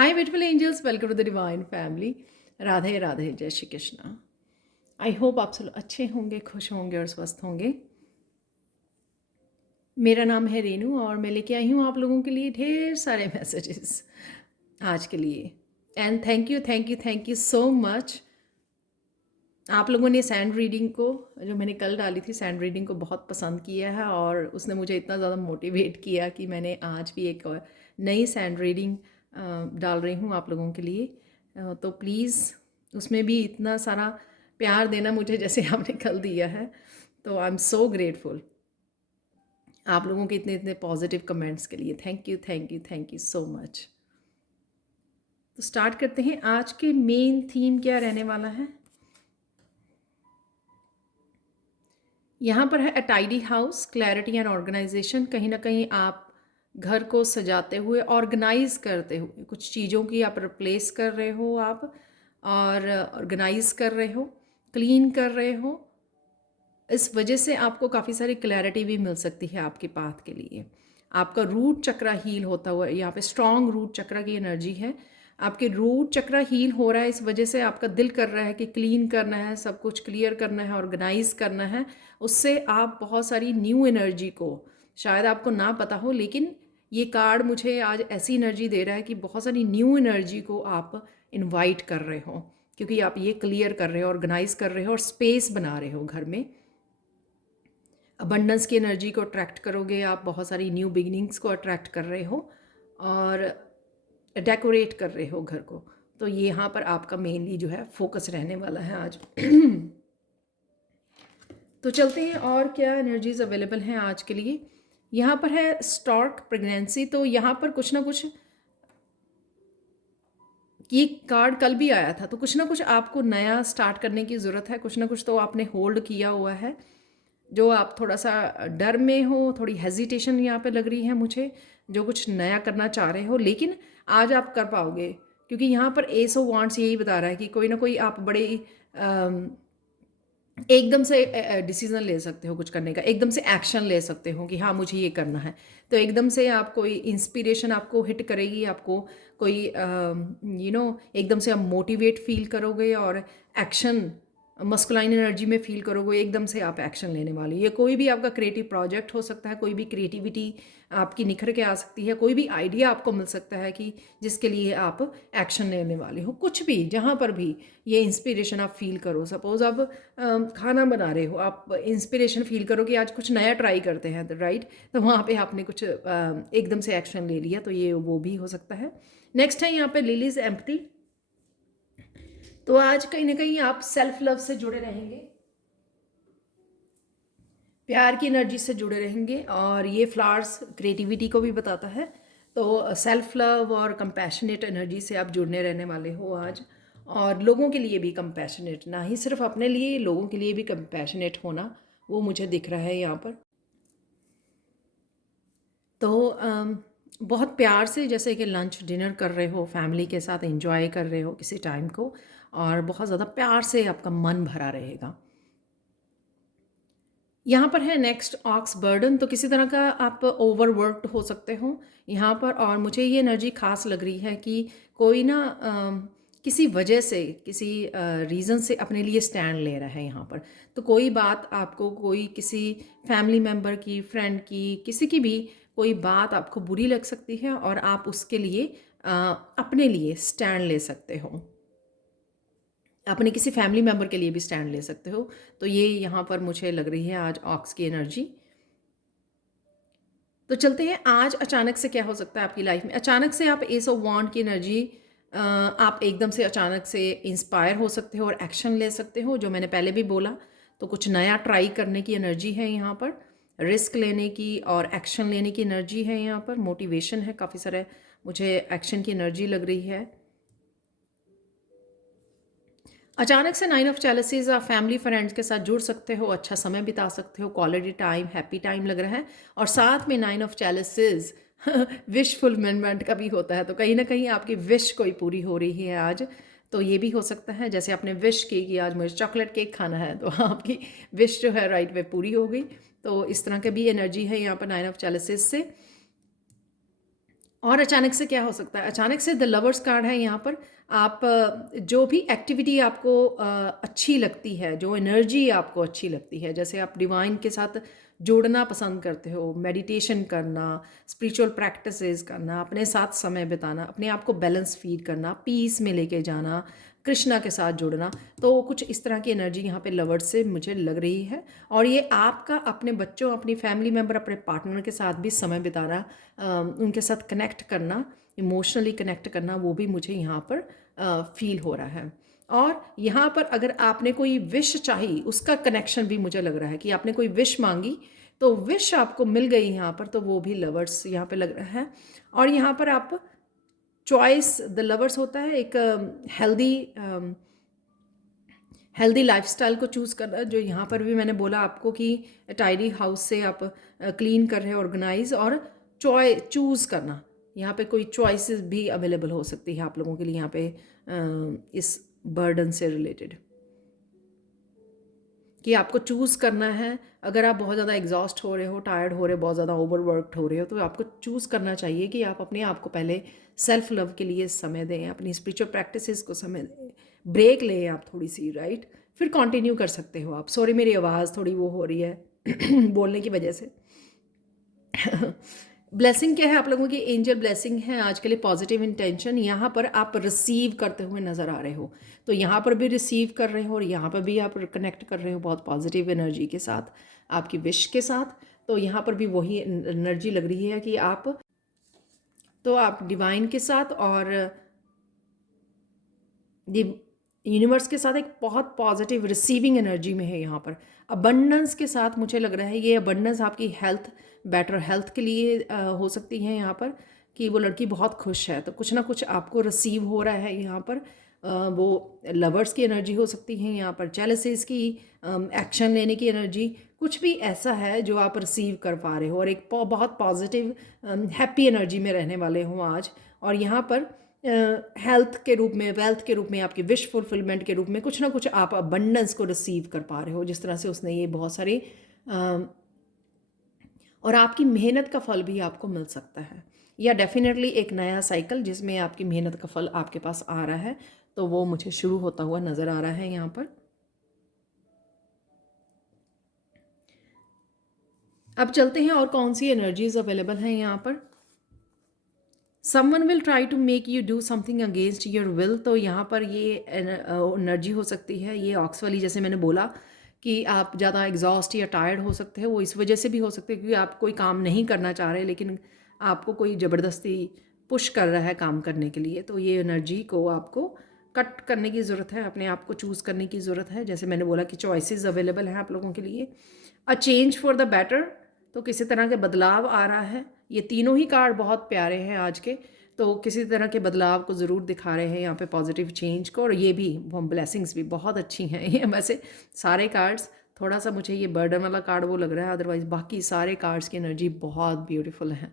Hi beautiful angels, welcome to the divine family. Radhe Radhe, जय Shri Krishna. I hope आप सब अच्छे होंगे, खुश होंगे और स्वस्थ होंगे। मेरा नाम है रेनू और मैं लेके आई हूँ आप लोगों के लिए ढेर सारे मैसेजेस आज के लिए। And thank you so much. आप लोगों ने सैंड रीडिंग को, जो मैंने कल डाली थी, सैंड रीडिंग को बहुत पसंद किया है और उसने मुझे इतना ज़्यादा मोटिवेट किया कि मैंने आज भी एक और नई सैंड रीडिंग डाल रही हूँ आप लोगों के लिए। तो प्लीज़ उसमें भी इतना सारा प्यार देना मुझे जैसे आपने कल दिया है। तो आई एम सो ग्रेटफुल आप लोगों के इतने इतने पॉजिटिव कमेंट्स के लिए। Thank you so much. तो स्टार्ट करते हैं। आज के मेन थीम क्या रहने वाला है? यहाँ पर है a tidy house, clarity and organisation. कहीं ना कहीं आप घर को सजाते हुए, ऑर्गेनाइज करते हुए, कुछ चीज़ों की आप रिप्लेस कर रहे हो आप, और ऑर्गेनाइज कर रहे हो, क्लीन कर रहे हो। इस वजह से आपको काफ़ी सारी क्लैरिटी भी मिल सकती है आपके पाथ के लिए। आपका रूट चक्रा हील होता हुआ, यहाँ पे स्ट्रॉन्ग रूट चक्रा की एनर्जी है। आपके रूट चक्रा हील हो रहा है, इस वजह से आपका दिल कर रहा है कि क्लीन करना है, सब कुछ क्लियर करना है, ऑर्गेनाइज करना है। उससे आप बहुत सारी न्यू एनर्जी को, शायद आपको ना पता हो, लेकिन ये कार्ड मुझे आज ऐसी एनर्जी दे रहा है कि बहुत सारी न्यू एनर्जी को आप इनवाइट कर रहे हो, क्योंकि आप ये क्लियर कर रहे हो, ऑर्गेनाइज कर रहे हो और स्पेस बना रहे हो घर में। अबंडेंस की एनर्जी को अट्रैक्ट करोगे आप, बहुत सारी न्यू बिगिनिंग्स को अट्रैक्ट कर रहे हो और डेकोरेट कर रहे हो घर को। तो ये यहाँ पर आपका मेनली जो है फोकस रहने वाला है आज। तो चलते हैं और क्या एनर्जीज अवेलेबल हैं आज के लिए। यहाँ पर है स्टार्ट प्रेगनेंसी। तो यहाँ पर कुछ ना कुछ, ये कार्ड कल भी आया था, तो कुछ ना कुछ आपको नया स्टार्ट करने की ज़रूरत है। कुछ ना कुछ तो आपने होल्ड किया हुआ है, जो आप थोड़ा सा डर में हो, थोड़ी हेजिटेशन यहाँ पे लग रही है मुझे, जो कुछ नया करना चाह रहे हो, लेकिन आज आप कर पाओगे। क्योंकि यहाँ पर एस ऑफ वांड्स यही बता रहा है कि कोई ना कोई आप बड़े एकदम से डिसीजन ले सकते हो कुछ करने का, एकदम से एक्शन ले सकते हो कि हाँ मुझे ये करना है। तो एकदम से आप, कोई इंस्पिरेशन आपको हिट करेगी, आपको कोई एकदम से आप मोटिवेट फील करोगे और एक्शन, मस्कुलाइन एनर्जी में फील करोगे, एकदम से आप एक्शन लेने वाले। ये कोई भी आपका क्रिएटिव प्रोजेक्ट हो सकता है, कोई भी क्रिएटिविटी आपकी निखर के आ सकती है, कोई भी आइडिया आपको मिल सकता है कि जिसके लिए आप एक्शन लेने वाले हो। कुछ भी, जहाँ पर भी ये इंस्पिरेशन आप फील करो। सपोज आप खाना बना रहे हो, आप इंस्पिरेशन फील करो कि आज कुछ नया ट्राई करते हैं, तो राइट, तो वहाँ पे आपने कुछ एकदम से एक्शन ले लिया, तो ये वो भी हो सकता है। नेक्स्ट है यहाँ पे लिलीज एम्प्टी। तो आज कहीं ना कहीं आप सेल्फ लव से जुड़े रहेंगे, प्यार की एनर्जी से जुड़े रहेंगे, और ये फ्लावर्स क्रिएटिविटी को भी बताता है। तो सेल्फ लव और कंपैशनेट एनर्जी से आप जुड़ने रहने वाले हो आज, और लोगों के लिए भी कंपैशनेट, ना ही सिर्फ अपने लिए, लोगों के लिए भी कंपैशनेट होना, वो मुझे दिख रहा है यहाँ पर। तो बहुत प्यार से, जैसे कि लंच डिनर कर रहे हो, फैमिली के साथ एंजॉय कर रहे हो किसी टाइम को, और बहुत ज़्यादा प्यार से आपका मन भरा रहेगा। यहाँ पर है नेक्स्ट ऑक्स बर्डन। तो किसी तरह का आप ओवरवर्क्ड हो सकते हो यहाँ पर, और मुझे ये एनर्जी खास लग रही है कि कोई ना किसी वजह से, किसी रीज़न से अपने लिए स्टैंड ले रहा है यहाँ पर। तो कोई बात आपको, कोई किसी फैमिली मेम्बर की, फ्रेंड की, किसी की भी कोई बात आपको बुरी लग सकती है, और आप उसके लिए अपने लिए स्टैंड ले सकते हो, अपने किसी फैमिली मेम्बर के लिए भी स्टैंड ले सकते हो। तो ये यहाँ पर मुझे लग रही है आज ऑक्स की एनर्जी। तो चलते हैं, आज अचानक से क्या हो सकता है आपकी लाइफ में। अचानक से आप एस ऑफ वांड की एनर्जी, आप एकदम से अचानक से इंस्पायर हो सकते हो और एक्शन ले सकते हो, जो मैंने पहले भी बोला। तो कुछ नया ट्राई करने की एनर्जी है यहाँ पर, रिस्क लेने की और एक्शन लेने की एनर्जी है यहाँ पर, मोटिवेशन है, काफ़ी सारे मुझे एक्शन की एनर्जी लग रही है। अचानक से नाइन ऑफ चैलेसिस, आप फैमिली फ्रेंड्स के साथ जुड़ सकते हो, अच्छा समय बिता सकते हो, क्वालिटी टाइम, हैप्पी टाइम लग रहा है। और साथ में नाइन ऑफ चैलेसिस विश फुलफिलमेंट का भी होता है, तो कहीं ना कहीं आपकी विश कोई पूरी हो रही है आज। तो ये भी हो सकता है, जैसे आपने विश की कि आज मुझे चॉकलेट केक खाना है, तो आपकी विश जो है राइट वे पूरी हो गई। तो इस तरह की भी एनर्जी है यहाँ पर नाइन ऑफ चैलेसिस से। और अचानक से क्या हो सकता है? अचानक से द लवर्स कार्ड है यहाँ पर। आप जो भी एक्टिविटी आपको अच्छी लगती है, जो एनर्जी आपको अच्छी लगती है, जैसे आप डिवाइन के साथ जुड़ना पसंद करते हो, मेडिटेशन करना, स्पिरिचुअल प्रैक्टिसेस करना, अपने साथ समय बिताना, अपने आप को बैलेंस फील करना, पीस में लेके जाना, कृष्णा के साथ जुड़ना, तो कुछ इस तरह की एनर्जी यहाँ पे लवर्स से मुझे लग रही है। और ये आपका अपने बच्चों, अपनी फैमिली मेम्बर, अपने पार्टनर के साथ भी समय बिताना, उनके साथ कनेक्ट करना, इमोशनली कनेक्ट करना, वो भी मुझे यहाँ पर फील हो रहा है। और यहाँ पर अगर आपने कोई विश चाही, उसका कनेक्शन भी मुझे लग रहा है कि आपने कोई विश मांगी तो विश आपको मिल गई यहाँ पर, तो वो भी लवर्स यहाँ पे लग रहा है। और यहाँ पर आप चॉइस, द लवर्स होता है एक हेल्दी लाइफस्टाइल को चूज़ करना, जो यहाँ पर भी मैंने बोला आपको कि टाइडी हाउस से आप क्लीन कर रहे हैं, ऑर्गेनाइज, और चूज़ करना। यहाँ पे कोई चॉइसेस भी अवेलेबल हो सकती है आप लोगों के लिए यहाँ पे इस बर्डन से रिलेटेड, कि आपको चूज़ करना है। अगर आप बहुत ज़्यादा एग्जॉस्ट हो रहे हो, टायर्ड हो रहे हो, बहुत ज़्यादा ओवरवर्कड हो रहे हो, तो आपको चूज़ करना चाहिए कि आप अपने आप को पहले सेल्फ लव के लिए समय दें, अपनी स्पिरिचुअल प्रैक्टिसेस को समय दें, ब्रेक लें आप थोड़ी सी, राइट। फिर कंटिन्यू कर सकते हो आप। सॉरी, मेरी आवाज़ थोड़ी वो हो रही है बोलने की वजह से। ब्लेसिंग क्या है आप लोगों की? एंजल ब्लेसिंग है आज के लिए, पॉजिटिव इंटेंशन। यहाँ पर आप रिसीव करते हुए नज़र आ रहे हो, तो यहाँ पर भी रिसीव कर रहे हो और यहाँ पर भी आप कनेक्ट कर रहे हो बहुत पॉजिटिव एनर्जी के साथ, आपकी विश के साथ। तो यहाँ पर भी वही एनर्जी लग रही है कि आप डिवाइन के साथ और यूनिवर्स के साथ एक बहुत पॉजिटिव रिसीविंग एनर्जी में है। यहाँ पर अबंडेंस के साथ मुझे लग रहा है, ये अबंडेंस आपकी हेल्थ, बेटर हेल्थ के लिए हो सकती है यहाँ पर, कि वो लड़की बहुत खुश है, तो कुछ ना कुछ आपको रिसीव हो रहा है यहाँ पर। वो लवर्स की एनर्जी हो सकती है यहाँ पर, जेलसीज की, एक्शन लेने की एनर्जी, कुछ भी ऐसा है जो आप रिसीव कर पा रहे हो, और एक बहुत पॉजिटिव हैप्पी एनर्जी में रहने वाले हो आज। और यहाँ पर हेल्थ के रूप में, वेल्थ के रूप में, आपकी विश फुलफिलमेंट के रूप में कुछ ना कुछ आप अबंडेंस को रिसीव कर पा रहे हो, जिस तरह से उसने ये बहुत सारे और आपकी मेहनत का फल भी आपको मिल सकता है, या डेफिनेटली एक नया साइकिल जिसमें आपकी मेहनत का फल आपके पास आ रहा है, तो वो मुझे शुरू होता हुआ नज़र आ रहा है यहाँ पर। अब चलते हैं और कौन सी एनर्जीज अवेलेबल हैं यहाँ पर। Someone will try to make you do something against your will, तो यहाँ पर ये एनर्जी हो सकती है, ये ऑक्स वाली, जैसे मैंने बोला कि आप ज़्यादा एग्जॉस्ट या टायर्ड हो सकते हैं, वो इस वजह से भी हो सकते हैं क्योंकि आप कोई काम नहीं करना चाह रहे, लेकिन आपको कोई ज़बरदस्ती पुश कर रहा है काम करने के लिए, तो ये एनर्जी को आपको कट करने की ज़रूरत है, अपने आप को चूज़ करने की ज़रूरत है। जैसे मैंने बोला कि चॉइसेस अवेलेबल हैं आप लोगों के लिए। A change for the better, तो किसी तरह के बदलाव आ रहा है। ये तीनों ही कार्ड बहुत प्यारे हैं आज के, तो किसी तरह के बदलाव को ज़रूर दिखा रहे हैं यहाँ पे, पॉजिटिव चेंज को। और ये भी ब्लेसिंग्स भी बहुत अच्छी हैं ये वैसे सारे कार्ड्स, थोड़ा सा मुझे ये बर्डन वाला कार्ड वो लग रहा है, अदरवाइज बाकी सारे कार्ड्स की एनर्जी बहुत ब्यूटीफुल है।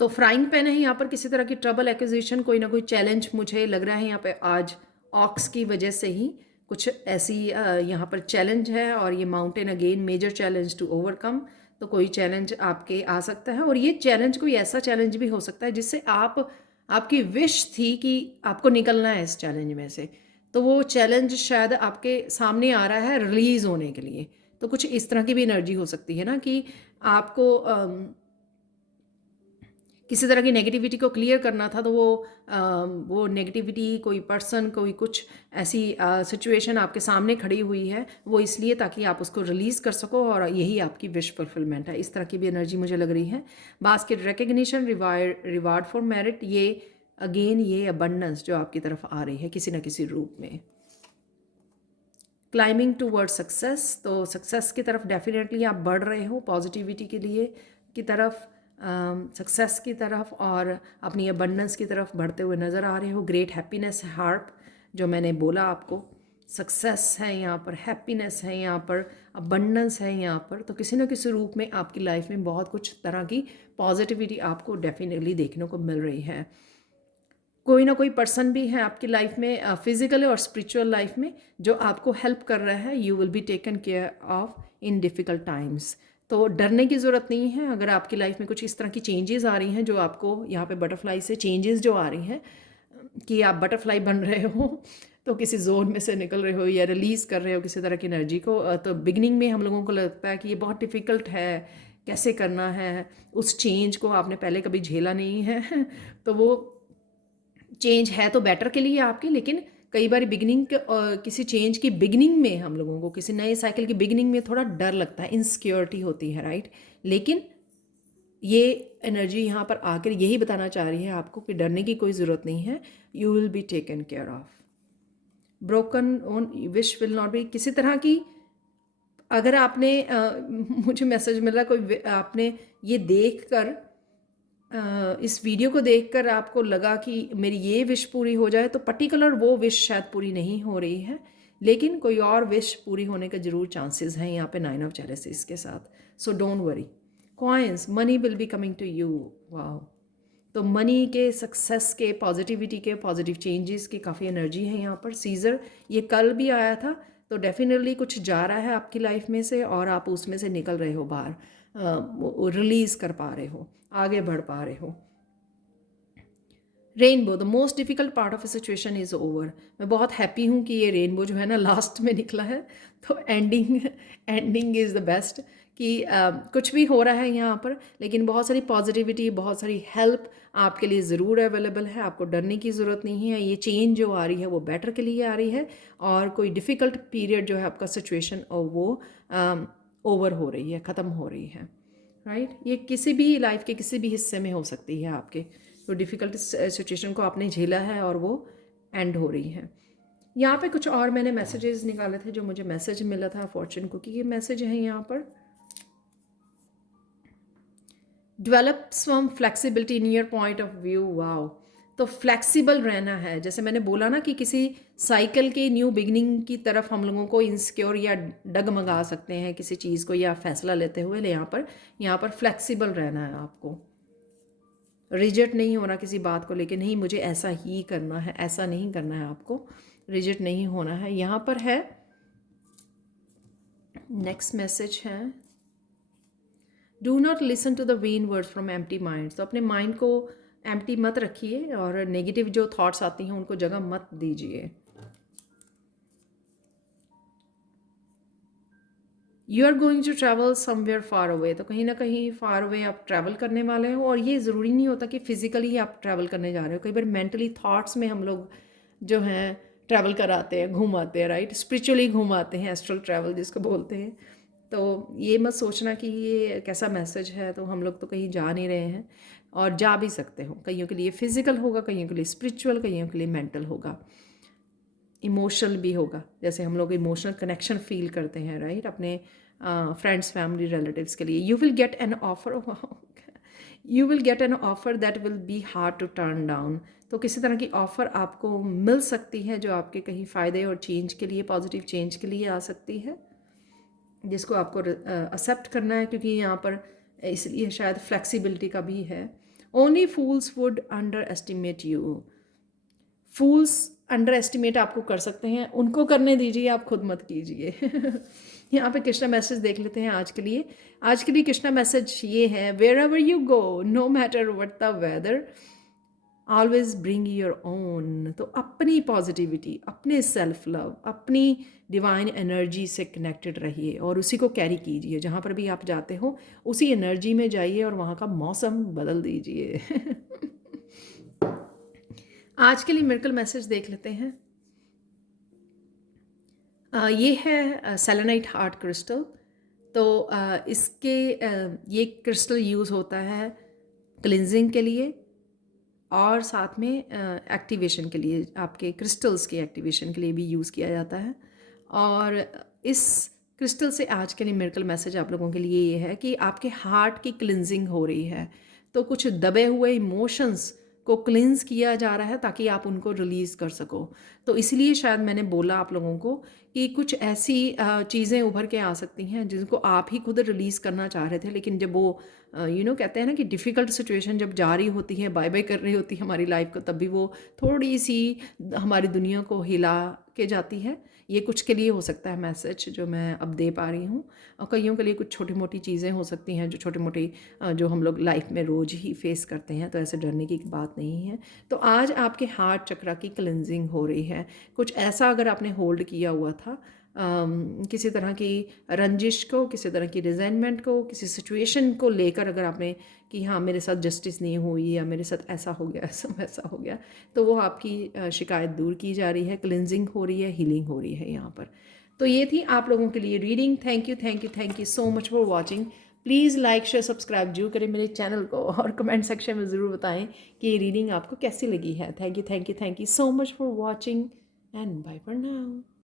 तो फ्राइंग पैन है यहाँ पर, किसी तरह की ट्रबल, एक्विजिशन, कोई ना कोई चैलेंज मुझे लग रहा है यहाँ पे आज ऑक्स की वजह से ही कुछ ऐसी यहाँ पर चैलेंज है। और ये mountain again, major challenge to overcome, तो कोई चैलेंज आपके आ सकता है, और ये चैलेंज कोई ऐसा चैलेंज भी हो सकता है जिससे आपकी विश थी कि आपको निकलना है इस चैलेंज में से, तो वो चैलेंज शायद आपके सामने आ रहा है रिलीज़ होने के लिए। तो कुछ इस तरह की भी एनर्जी हो सकती है ना, कि आपको किसी तरह की नेगेटिविटी को क्लियर करना था, तो वो नेगेटिविटी, कोई पर्सन, कोई कुछ ऐसी सिचुएशन आपके सामने खड़ी हुई है, वो इसलिए ताकि आप उसको रिलीज़ कर सको, और यही आपकी विश फुलफिलमेंट है। इस तरह की भी एनर्जी मुझे लग रही है। Basket, recognition, reward for merit, ये अगेन ये अबंडेंस जो आपकी तरफ आ रही है किसी न किसी रूप में। क्लाइंबिंग टूवर्ड सक्सेस, तो सक्सेस की तरफ डेफिनेटली आप बढ़ रहे हो, पॉजिटिविटी के लिए की तरफ, सक्सेस की तरफ, और अपनी अबंडेंस की तरफ बढ़ते हुए नज़र आ रहे हो। ग्रेट हैप्पीनेस, हार्प, जो मैंने बोला आपको, सक्सेस है यहाँ पर, हैप्पीनेस है यहाँ पर, अबंडेंस है यहाँ पर, तो किसी न किसी रूप में आपकी लाइफ में बहुत कुछ तरह की पॉजिटिविटी आपको डेफिनेटली देखने को मिल रही है। कोई ना कोई पर्सन भी है आपकी लाइफ में, फिजिकल और स्पिरिचुअल लाइफ में, जो आपको हेल्प कर रहा है। You will be taken care of in difficult times, तो डरने की ज़रूरत नहीं है। अगर आपकी लाइफ में कुछ इस तरह की चेंजेस आ रही हैं जो आपको यहाँ पे बटरफ्लाई से चेंजेस जो आ रही हैं कि आप बटरफ्लाई बन रहे हो, तो किसी जोन में से निकल रहे हो या रिलीज़ कर रहे हो किसी तरह की एनर्जी को, तो बिगनिंग में हम लोगों को लगता है कि ये बहुत डिफ़िकल्ट है, कैसे करना है, उस चेंज को आपने पहले कभी झेला नहीं है तो वो चेंज है तो बेटर के लिए आपकी, लेकिन कई बार बिगिनिंग किसी चेंज की बिगिनिंग में हम लोगों को किसी नए साइकिल की बिगिनिंग में थोड़ा डर लगता है, इनसिक्योरिटी होती है, राइट। लेकिन ये एनर्जी यहाँ पर आकर यही बताना चाह रही है आपको कि डरने की कोई ज़रूरत नहीं है। You will be taken care of. Broken own wish will not be किसी तरह की। अगर आपने मुझे मैसेज मिला कोई आपने ये देख कर इस वीडियो को देखकर आपको लगा कि मेरी ये विश पूरी हो जाए, तो पर्टिकुलर वो विश शायद पूरी नहीं हो रही है, लेकिन कोई और विश पूरी होने का ज़रूर चांसेस हैं यहाँ पे 9 ऑफ चेरेसिस के साथ। So don't worry. Coins, money will be coming to you. Wow. तो मनी के, सक्सेस के, पॉजिटिविटी के, पॉजिटिव चेंजेस की काफ़ी एनर्जी है यहाँ पर। सीज़र ये कल भी आया था, तो डेफिनेटली कुछ जा रहा है आपकी लाइफ में से और आप उसमें से निकल रहे हो बाहर, रिलीज़ कर पा रहे हो, आगे बढ़ पा रहे हो। Rainbow, the most difficult part of a situation is over. मैं बहुत हैप्पी हूँ कि ये रेनबो जो है ना लास्ट में निकला है, तो एंडिंग इज़ द बेस्ट कि कुछ भी हो रहा है यहाँ पर, लेकिन बहुत सारी पॉजिटिविटी, बहुत सारी हेल्प आपके लिए ज़रूर अवेलेबल है। आपको डरने की ज़रूरत नहीं है। ये चेंज जो आ रही है वो बेटर के लिए आ रही है, और कोई डिफ़िकल्ट पीरियड जो है आपका सिचुएशन, और वो ओवर हो रही है, ख़त्म हो रही है, राइट। ये किसी भी लाइफ के किसी भी हिस्से में हो सकती है आपके। तो डिफ़िकल्ट सिचुएशन को आपने झेला है और वो एंड हो रही है। यहाँ पे कुछ और मैंने मैसेजेस निकाले थे जो मुझे मैसेज मिला था फॉर्चून कुकी के मैसेज है यहाँ पर। Develop some flexibility in your point of view. Wow. तो फ्लेक्सिबल रहना है, जैसे मैंने बोला ना कि किसी साइकिल के न्यू बिगनिंग की तरफ हम लोगों को इनसिक्योर या डगमगा सकते हैं किसी चीज़ को या फैसला लेते हुए। यहाँ पर फ्लेक्सिबल रहना है आपको। रिजेक्ट नहीं होना किसी बात को लेके, नहीं मुझे ऐसा ही करना है, ऐसा नहीं करना है, आपको रिजेक्ट नहीं होना है। यहाँ पर है नेक्स्ट मैसेज है, do not listen to the vain words from empty mind. तो अपने माइंड को एम्प्टी मत रखिए और नेगेटिव जो थॉट्स आती हैं उनको जगह मत दीजिए। You are going to travel somewhere far away. तो कहीं ना कहीं फार अवे आप ट्रैवल करने वाले हो, और ये ज़रूरी नहीं होता कि फिजिकली आप ट्रैवल करने जा रहे हो। कई बार मेंटली थॉट्स में हम लोग जो हैं ट्रैवल कराते हैं, घूमाते हैं, राइट। स्पिरिचुअली घूमाते हैं, एस्ट्रल ट्रैवल जिसको बोलते हैं। तो ये मत सोचना कि ये कैसा मैसेज है, तो हम लोग तो कहीं जा नहीं रहे हैं, और जा भी सकते हो। कईयों के लिए फिजिकल होगा, कईयों के लिए स्पिरिचुअल, कईयों के लिए मेंटल होगा, इमोशनल भी होगा। जैसे हम लोग इमोशनल कनेक्शन फील करते हैं, राइट, अपने फ्रेंड्स, फैमिली, रिलेटिव्स के लिए। You will get an offer, you will get an offer that will be hard to turn down. तो किसी तरह की ऑफ़र आपको मिल सकती है जो आपके कहीं फ़ायदे और चेंज के लिए, पॉजिटिव चेंज के लिए आ सकती है, जिसको आपको एक्सेप्ट करना है, क्योंकि यहाँ पर इसलिए शायद फ्लेक्सिबिलिटी का भी है। Only fools would under estimate you. Fools under estimate आपको कर सकते हैं, उनको करने दीजिए, आप खुद मत कीजिए यहाँ पे कृष्णा मैसेज देख लेते हैं आज के लिए। आज के लिए कृष्णा मैसेज ये है, wherever you go, no matter what the weather, always bring your own. तो अपनी पॉजिटिविटी, अपने सेल्फ लव, अपनी डिवाइन एनर्जी से कनेक्टेड रहिए और उसी को कैरी कीजिए। जहाँ पर भी आप जाते हो उसी एनर्जी में जाइए और वहाँ का मौसम बदल दीजिए आज के लिए मिरेकल मैसेज देख लेते हैं। ये है सेलेनाइट हार्ट क्रिस्टल। तो ये क्रिस्टल यूज़ होता है क्लिनजिंग के लिए और साथ में एक्टिवेशन के लिए, आपके क्रिस्टल्स के एक्टिवेशन के लिए भी यूज़ किया जाता है। और इस क्रिस्टल से आज के लिए मिरेकल मैसेज आप लोगों के लिए ये है कि आपके हार्ट की क्लिनजिंग हो रही है। तो कुछ दबे हुए इमोशंस को क्लिनज किया जा रहा है ताकि आप उनको रिलीज़ कर सको। तो इसलिए शायद मैंने बोला आप लोगों को कि कुछ ऐसी चीज़ें उभर के आ सकती हैं जिनको आप ही खुद रिलीज़ करना चाह रहे थे, लेकिन जब वो कहते हैं ना कि डिफ़िकल्ट सिचुएशन जब जा रही होती है, बाय बाय कर रही होती है हमारी लाइफ को, तब भी वो थोड़ी सी हमारी दुनिया को हिला के जाती है। ये कुछ के लिए हो सकता है मैसेज जो मैं अब दे पा रही हूँ, और कईयों के लिए कुछ छोटी मोटी चीज़ें हो सकती हैं जो छोटी मोटी जो हम लोग लाइफ में रोज़ ही फेस करते हैं, तो ऐसे डरने की बात नहीं है। तो आज आपके हार्ट चक्रा की क्लिनजिंग हो रही है। कुछ ऐसा अगर आपने होल्ड किया हुआ था, किसी तरह की रंजिश को, किसी तरह की रिजेंटमेंट को, किसी सिचुएशन को लेकर अगर आपने कि हाँ मेरे साथ जस्टिस नहीं हुई या मेरे साथ ऐसा हो गया, ऐसा वैसा हो गया, तो वो आपकी शिकायत दूर की जा रही है, क्लिनजिंग हो रही है, हीलिंग हो रही है यहाँ पर। तो ये थी आप लोगों के लिए reading. Thank you thank you thank you so much for watching. Please like share subscribe जरूर करें मेरे चैनल को, और कमेंट सेक्शन में ज़रूर बताएं कि ये रीडिंग आपको कैसी लगी है। Thank you so much for watching and bye for now.